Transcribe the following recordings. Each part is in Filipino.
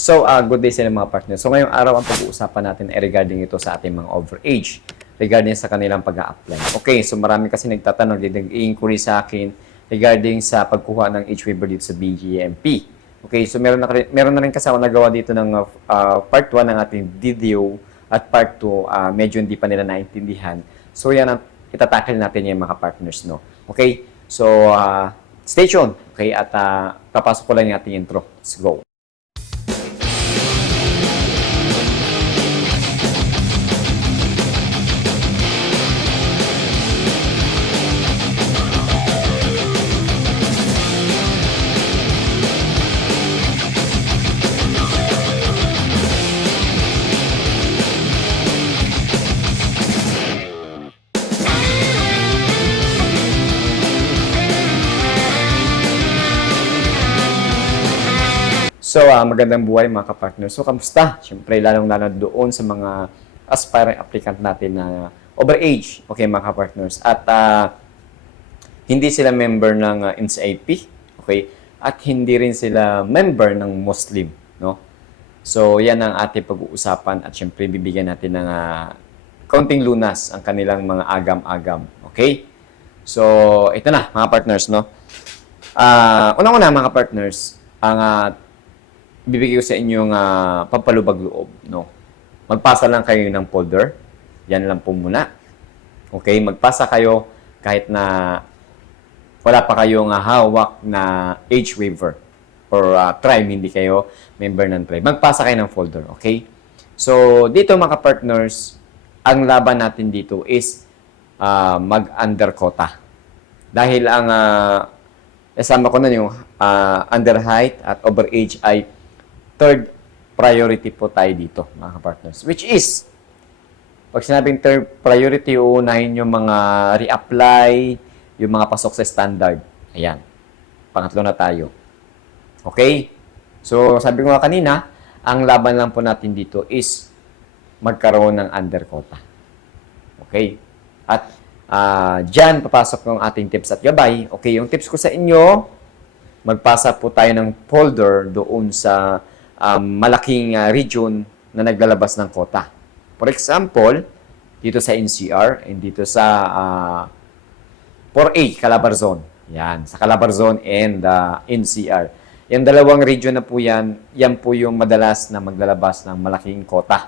So, uh, good day sa inyo mga partners. So, ngayong araw ang pag-uusapan natin ay regarding ito sa ating mga overage, regarding sa kanilang pag apply Okay, so marami kasi nagtatanong, nag-inquiry sa akin regarding sa pagkuha ng H-waiver dito sa BGMP. Okay, so meron na, meron na rin kasi ako nagawa dito ng uh, part 1 ng ating video at part 2, uh, medyo hindi pa nila naintindihan. So, yan ang itatakil natin yung mga partners, no? Okay, so uh, stay tuned. Okay, at uh, papasok ko lang yung ating intro. Let's go. So, ah, magandang buhay mga kapartner. So, kamusta? Siyempre, lalong-lalo doon sa mga aspiring applicant natin na overage, okay mga kapartners. At ah, hindi sila member ng ah, NCIP, okay? At hindi rin sila member ng Muslim, no? So, yan ang ating pag-uusapan at siyempre bibigyan natin ng ah, kaunting lunas ang kanilang mga agam-agam, okay? So, ito na mga partners, no? Ah, unang-una mga partners, ang ah, bibigay ko sa inyong uh, pampalubag loob, no? Magpasa lang kayo ng folder. Yan lang po muna. Okay, magpasa kayo kahit na wala pa kayong uh, hawak na age waiver or uh, tribe, hindi kayo member ng tribe. Magpasa kayo ng folder, okay? So, dito mga partners, ang laban natin dito is uh, mag-under quota. Dahil ang uh, kasama ko na yung uh, under height at over age ay third priority po tayo dito, mga partners. Which is, pag sinabing third priority, uunahin yung mga reapply, yung mga pasok sa standard. Ayan. Pangatlo na tayo. Okay? So, sabi ko nga kanina, ang laban lang po natin dito is magkaroon ng under quota. Okay? At uh, dyan, papasok yung ating tips at gabay. Okay, yung tips ko sa inyo, magpasa po tayo ng folder doon sa um, malaking uh, region na naglalabas ng quota. For example, dito sa NCR and dito sa uh, 4A, Calabar Zone. Yan, sa Calabar Zone and uh, NCR. Yung dalawang region na po yan, yan po yung madalas na maglalabas ng malaking quota.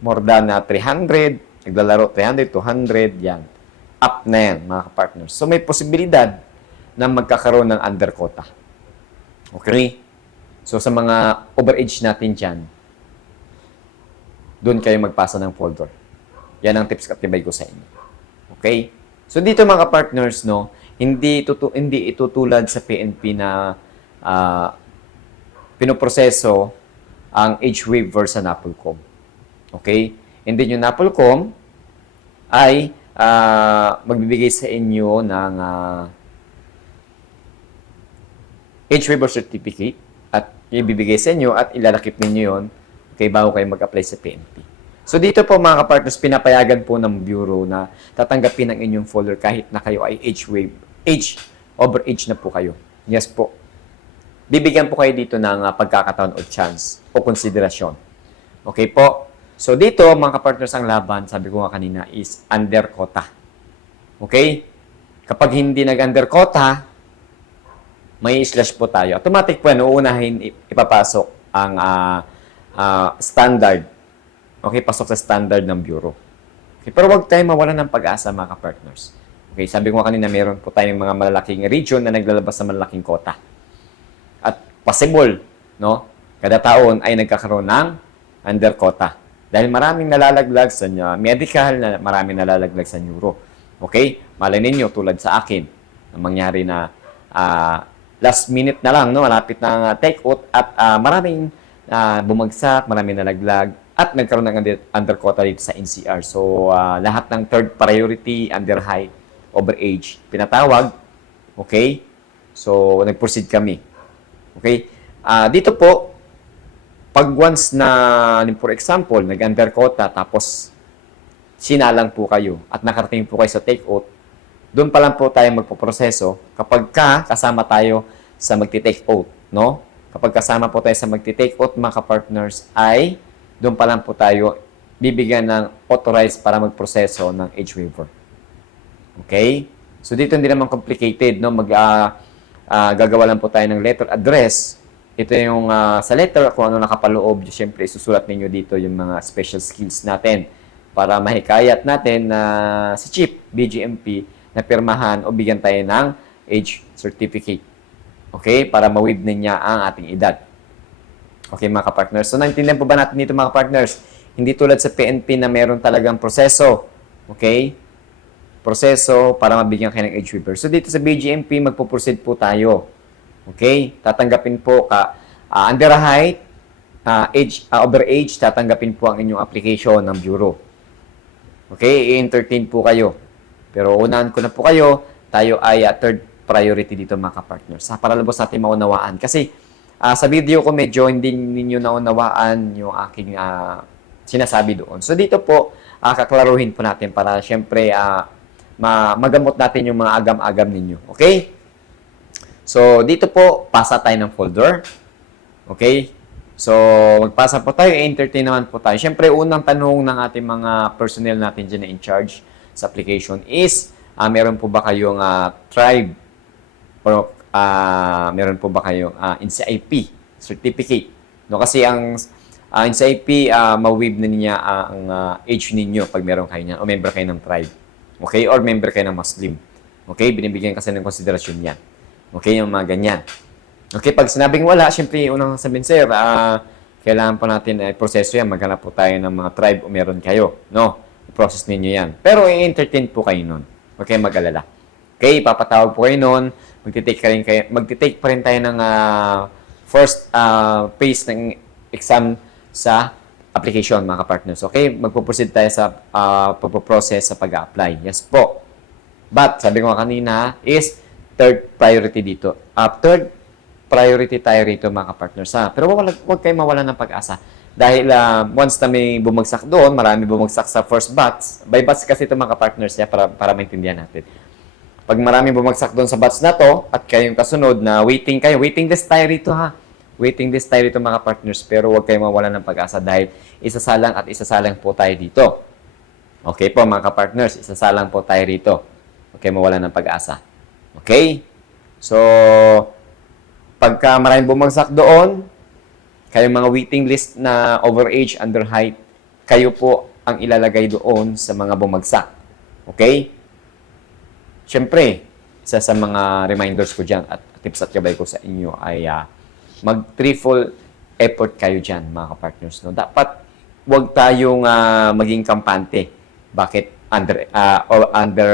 More than uh, 300, naglalaro 300, 200, yan. Up na yan, mga partners. So may posibilidad na magkakaroon ng under quota. Okay? So, sa mga overage natin dyan, doon kayo magpasa ng folder. Yan ang tips katibay ko sa inyo. Okay? So, dito mga partners, no, hindi, tutu hindi itutulad sa PNP na uh, pinoproseso ang age waiver sa NAPOLCOM. Okay? And then yung NAPOLCOM ay uh, magbibigay sa inyo ng uh, age waiver certificate ibibigay sa inyo at ilalakip ninyo yon okay, bago kayo mag-apply sa PNP. So dito po mga kapartners, pinapayagan po ng Bureau na tatanggapin ang inyong folder kahit na kayo ay age wave, age, over age na po kayo. Yes po. Bibigyan po kayo dito ng uh, pagkakataon o chance o konsiderasyon. Okay po? So dito mga kapartners, ang laban, sabi ko nga kanina, is under quota. Okay? Kapag hindi nag-under quota, may slash po tayo. Automatic po yan, uunahin ipapasok ang uh, uh, standard. Okay, pasok sa standard ng Bureau. Okay, pero wag tayo mawalan ng pag-asa mga partners Okay, sabi ko kanina, meron po tayong mga malalaking region na naglalabas ng malaking kota. At possible, no? Kada taon ay nagkakaroon ng under quota. Dahil maraming nalalaglag sa medical, na maraming nalalaglag sa neuro. Okay? Malay ninyo, tulad sa akin, na mangyari na uh, last minute na lang, no? malapit na uh, take out at uh, maraming uh, bumagsak, maraming nalaglag at nagkaroon ng under, under quota dito sa NCR. So, uh, lahat ng third priority, under high, over age, pinatawag. Okay? So, nag-proceed kami. Okay? Uh, dito po, pag once na, for example, nag-under quota, tapos sinalang po kayo at nakarating po kayo sa take out, doon pa lang po tayo magpoproseso kapag ka kasama tayo sa magti-take oath, no? kapag kasama po tayo sa magti-take out mga ka-partners, ay doon pa lang po tayo bibigyan ng authorized para magproseso ng age waiver. Okay? So dito hindi naman complicated, no? Mag ah, ah, gagawa lang po tayo ng letter address. Ito yung ah, sa letter kung ano nakapaloob, syempre isusulat ninyo dito yung mga special skills natin para mahikayat natin na si Chief BGMP na pirmahan o bigyan tayo ng age certificate. Okay? Para na niya ang ating edad. Okay mga ka-partners. So naintindihan po ba natin dito mga ka-partners? Hindi tulad sa PNP na meron talagang proseso. Okay? proseso para mabigyan kayo ng age waiver. So dito sa BGMP, magpo-proceed po tayo. Okay? Tatanggapin po ka uh, under height, uh, age, uh, over age, tatanggapin po ang inyong application ng bureau. Okay? I-entertain po kayo. Pero unahan ko na po kayo, tayo ay uh, third priority dito mga ka-partners. Sa para lubos natin maunawaan. Kasi uh, sa video ko medyo hindi ninyo naunawaan yung aking uh, sinasabi doon. So dito po, uh, kaklaruhin po natin para syempre uh, ma magamot natin yung mga agam-agam ninyo. Okay? So, dito po, pasa tayo ng folder. Okay? So, magpasa po tayo, entertain naman po tayo. Siyempre, unang tanong ng ating mga personnel natin dyan na in charge sa application is, uh, meron po ba kayong uh, tribe or uh, meron po ba kayong uh, NCIP certificate? No, kasi ang uh, NCIP, uh, ma-waive na niya uh, ang uh, age ninyo pag meron kayo niyan o member kayo ng tribe. Okay? Or member kayo ng Muslim. Okay? Binibigyan kasi ng konsiderasyon yan. Okay? Yung mga ganyan. Okay? Pag sinabing wala, syempre, unang sabihin, sir, uh, kailangan po natin uh, proseso yan. Maghanap po tayo ng mga tribe o meron kayo. No? I-process ninyo yan. Pero i-entertain po kayo nun. Okay? Mag-alala. Okay? Papatawag po kayo nun. Magtitake, ka rin kayo, magtitake pa rin tayo ng uh, first uh, phase ng exam sa application mga partners Okay? Magpo-proceed tayo sa uh, pagpo-process sa pag-apply. Yes po. But, sabi ko kanina, is third priority dito. Uh, third priority tayo rito mga partners ha. Pero wag, wag kayo mawala ng pag-asa. Dahil uh, once na may bumagsak doon, marami bumagsak sa first batch. By batch kasi ito mga partners ya, para, para maintindihan natin. Pag marami bumagsak doon sa batch na to, at kayong kasunod na waiting kayo, waiting list tayo rito ha waiting list tayo dito mga partners pero huwag kayong mawala ng pag-asa dahil isasalang at isasalang po tayo dito. Okay po mga partners isasalang po tayo rito. Kayong mawala ng pag-asa. Okay? So, pagka maraming bumagsak doon, kayong mga waiting list na overage, under height, kayo po ang ilalagay doon sa mga bumagsak. Okay? Siyempre, isa sa mga reminders ko dyan at tips at gabay ko sa inyo ay uh, mag-triple effort kayo dyan, mga kapartners. No? Dapat huwag tayong uh, maging kampante. Bakit under, uh, under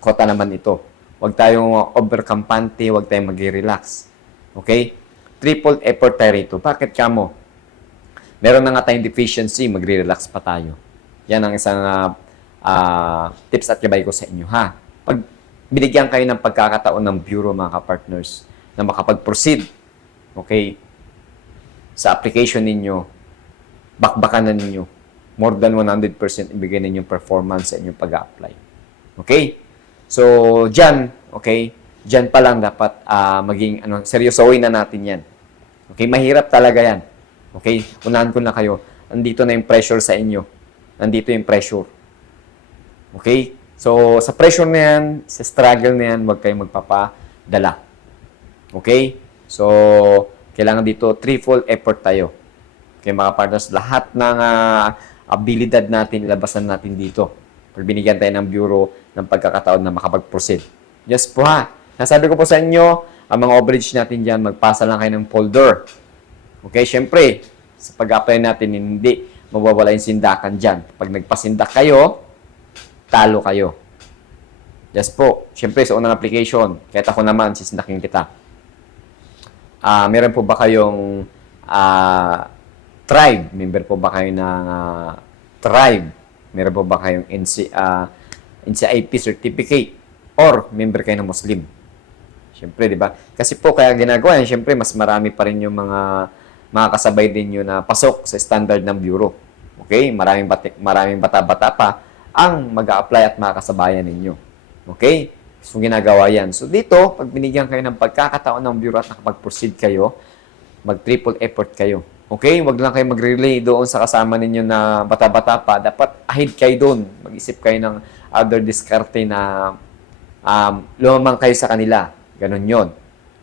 uh, naman ito? Huwag tayong over kampante, huwag tayong mag-relax. Okay? Triple effort tayo rito. Bakit ka mo? Meron na nga tayong deficiency, magre-relax pa tayo. Yan ang isang uh, tips at gabay ko sa inyo, ha? Pag binigyan kayo ng pagkakataon ng bureau, mga kapartners, na makapag-proceed okay, sa application ninyo, bakbakan na ninyo. More than 100% ibigay ninyong performance sa inyong pag-apply. Okay? So, dyan, okay, dyan pa lang dapat uh, maging, ano, seryosohin na natin yan. Okay? Mahirap talaga yan. Okay? Unahan ko na kayo. Nandito na yung pressure sa inyo. Nandito yung pressure. Okay? So, sa pressure na yan, sa struggle na yan, huwag kayong magpapadala. Okay? So, kailangan dito threefold effort tayo. Okay, mga partners, lahat ng uh, abilidad natin, ilabasan natin dito. Pag binigyan tayo ng bureau ng pagkakataon na makapag-proceed. Yes po ha. Nasabi ko po sa inyo, ang mga overage natin dyan, magpasa lang kayo ng folder. Okay, syempre, sa pag-apply natin, hindi mawawala yung sindakan dyan. Pag nagpasindak kayo, talo kayo. Yes po. Syempre, sa unang application, kahit ako naman, sisindakin kita uh, meron po ba kayong uh, tribe? Member po ba kayo ng uh, tribe? Meron po ba kayong NC, uh, NCIP certificate? Or member kayo ng Muslim? Siyempre, di ba? Kasi po, kaya ginagawa yan, siyempre, mas marami pa rin yung mga mga kasabay din nyo na pasok sa standard ng bureau. Okay? Maraming, bat- maraming bata-bata pa ang mag apply at makakasabayan ninyo. Okay? So, ginagawa yan. So, dito, pag binigyan kayo ng pagkakataon ng bureau at nakapag-proceed kayo, mag-triple effort kayo. Okay? Huwag lang kayo mag-relay doon sa kasama ninyo na bata-bata pa. Dapat ahead kayo doon. Mag-isip kayo ng other diskarte na um, lumamang kayo sa kanila. Ganon yon.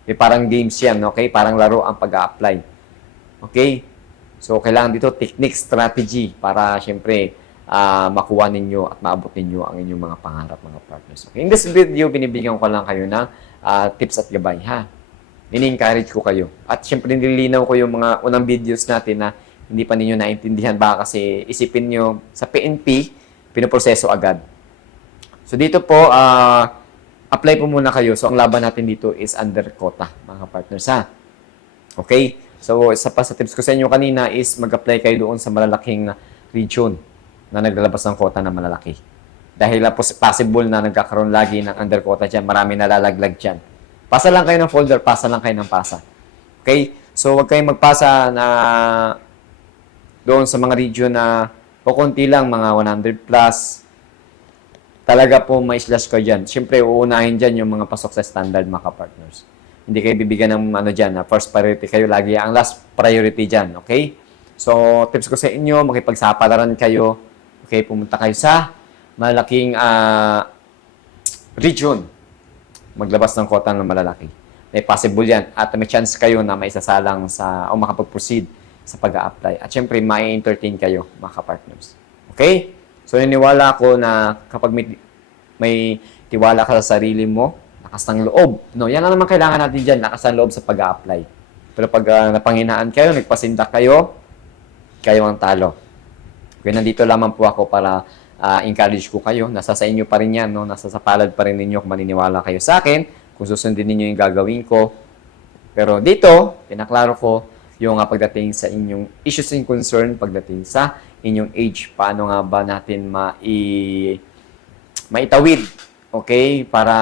May parang games yan, okay? Parang laro ang pag-a-apply. Okay? So, kailangan dito technique, strategy para syempre ah, makuha ninyo at maabot ninyo ang inyong mga pangarap, mga partners. Okay? In this video, binibigyan ko lang kayo ng ah, tips at gabay, ha? Ini-encourage ko kayo. At syempre, nililinaw ko yung mga unang videos natin na hindi pa ninyo naintindihan. Baka kasi isipin nyo sa PNP, pinoproseso agad. So, dito po, ah, apply po muna kayo. So, ang laban natin dito is under quota, mga partners, ha? Okay? So, isa pa sa tips ko sa inyo kanina is mag-apply kayo doon sa malalaking region na naglalabas ng quota na malalaki. Dahil possible na nagkakaroon lagi ng under quota dyan, marami nalalaglag dyan. Pasa lang kayo ng folder, pasa lang kayo ng pasa. Okay? So, huwag kayong magpasa na doon sa mga region na o konti lang, mga 100 plus, talaga po may slash ko dyan. Siyempre, uunahin dyan yung mga pasok sa standard mga partners. Hindi kayo bibigyan ng ano dyan, na first priority kayo lagi. Ang last priority dyan, okay? So, tips ko sa inyo, makipagsapalaran kayo. Okay, pumunta kayo sa malaking ah, region. Maglabas ng kota ng malalaki. May possible yan. At may chance kayo na maisasalang sa, o makapag-proceed sa pag apply At syempre, may entertain kayo, mga partners. Okay? So, niniwala ko na kapag may, may tiwala ka sa sarili mo, lakas ng loob. No, yan lang naman kailangan natin dyan, lakas ng loob sa pag apply Pero pag ah, napanghinaan kayo, nagpasindak kayo, kayo ang talo. Okay, nandito lamang po ako para ah, encourage ko kayo. Nasa sa inyo pa rin yan, no? Nasa sa palad pa rin ninyo kung maniniwala kayo sa akin, kung susundin ninyo yung gagawin ko. Pero dito, pinaklaro ko yung ah, pagdating sa inyong issues and concern, pagdating sa inyong age. Paano nga ba natin mai maitawid, okay, para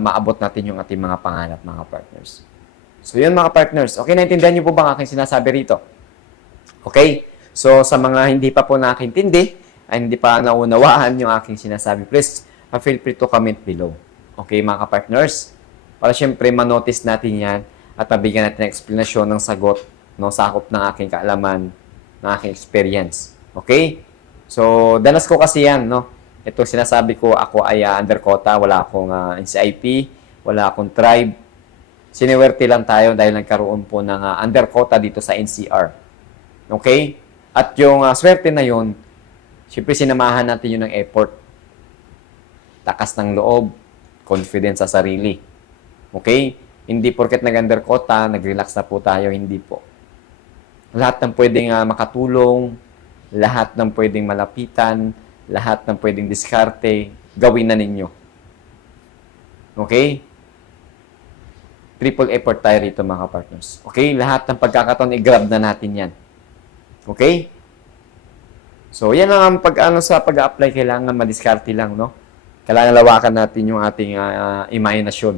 maabot natin yung ating mga pangarap, mga partners. So, yun mga partners. Okay, naintindihan niyo po ba ang aking sinasabi rito? Okay? So, sa mga hindi pa po nakintindi, ay hindi pa naunawaan yung aking sinasabi, please, uh, feel free to comment below. Okay, mga partners Para syempre, manotice natin yan at mabigyan natin ng explanation ng sagot, no, sakop ng aking kaalaman, ng aking experience. Okay? So, danas ko kasi yan, no? Ito sinasabi ko, ako ay uh, under quota, wala akong uh, NCIP, wala akong tribe. Siniwerte lang tayo dahil nagkaroon po ng uh, under quota dito sa NCR. Okay? At yung uh, swerte na yun, syempre sinamahan natin yun ng effort. Takas ng loob, confidence sa sarili. Okay? Hindi porket nag-under quota, nag-relax na po tayo, hindi po. Lahat ng pwedeng uh, makatulong, lahat ng pwedeng malapitan, lahat ng pwedeng diskarte, gawin na ninyo. Okay? Triple effort tayo rito mga partners. Okay? Lahat ng pagkakataon, i-grab na natin yan. Okay? So, yan lang ang pag ano sa pag-apply kailangan madiskarte lang, no? Kailangan lawakan natin yung ating uh, imahinasyon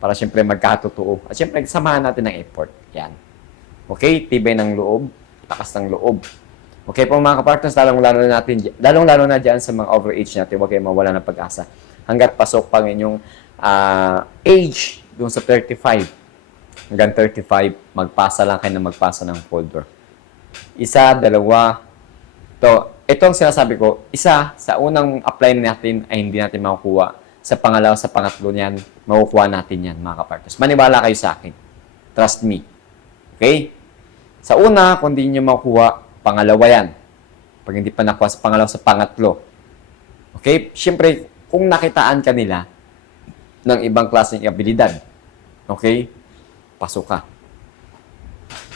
para siyempre magkatotoo. At siyempre, samahan natin ng effort. Yan. Okay? Tibay ng loob, takas ng loob. Okay po mga kapartners, lalong-lalo na natin, lalong-lalo na dyan sa mga overage natin, huwag kayong mawala ng pag-asa. Hanggat pasok pa inyong uh, age, doon sa 35, hanggang 35, magpasa lang kayo na magpasa ng folder. Isa, dalawa, to, ito ang sinasabi ko, isa, sa unang apply natin ay hindi natin makukuha. Sa pangalawa, sa pangatlo niyan, makukuha natin yan, mga kapartners. Maniwala kayo sa akin. Trust me. Okay? Sa una, kung hindi nyo makukuha, pangalawa yan. Pag hindi pa nakuha sa pangalawa, sa pangatlo. Okay? Siyempre, kung nakitaan ka nila ng ibang klaseng abilidad, okay? Pasok ka.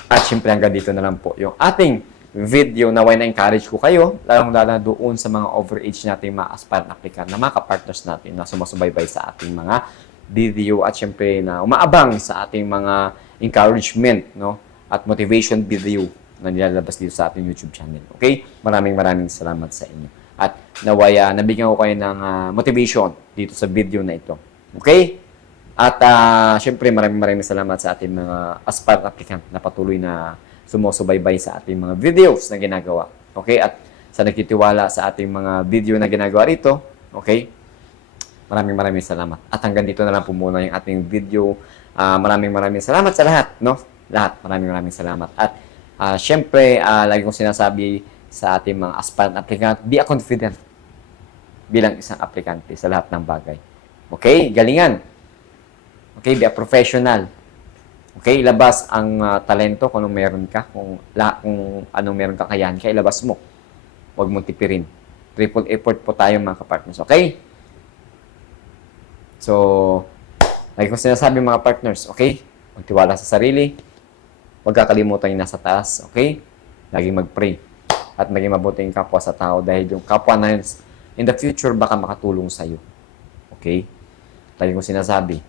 At syempre hanggang dito na lang po yung ating video na why na-encourage ko kayo, lalong lalo doon sa mga overage nating mga aspirant applicant na mga kapartners natin na sumasubaybay sa ating mga video at syempre na umaabang sa ating mga encouragement no at motivation video na nilalabas dito sa ating YouTube channel. Okay? Maraming maraming salamat sa inyo. At nawaya, nabigyan ko kayo ng uh, motivation dito sa video na ito. Okay? At uh, syempre maraming maraming salamat sa ating mga aspirant applicant na patuloy na sumusubaybay sa ating mga videos na ginagawa. Okay? At sa nagtitiwala sa ating mga video na ginagawa rito, okay? Maraming maraming salamat. At hanggang dito na lang po muna yung ating video. Uh, maraming maraming salamat sa lahat, no? lahat. Maraming maraming salamat. At ah, syempre, ah, lagi kong sinasabi sa ating mga aspirant applicant, be a confident bilang isang aplikante sa lahat ng bagay. Okay? Galingan. Okay? Be a professional. Okay? Ilabas ang ah, talento kung anong meron ka. Kung, la, kung anong meron kakayahan ka, ilabas mo. Huwag mong tipirin. Triple effort po tayo mga kapartners. Okay? So, lagi kong sinasabi mga partners, okay? Magtiwala sa sarili. Huwag kakalimutan yung nasa taas, okay? Lagi mag-pray. At maging mabuting kapwa sa tao dahil yung kapwa na yun, in the future, baka makatulong sa'yo. Okay? Lagi kong sinasabi.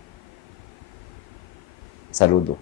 Saludo.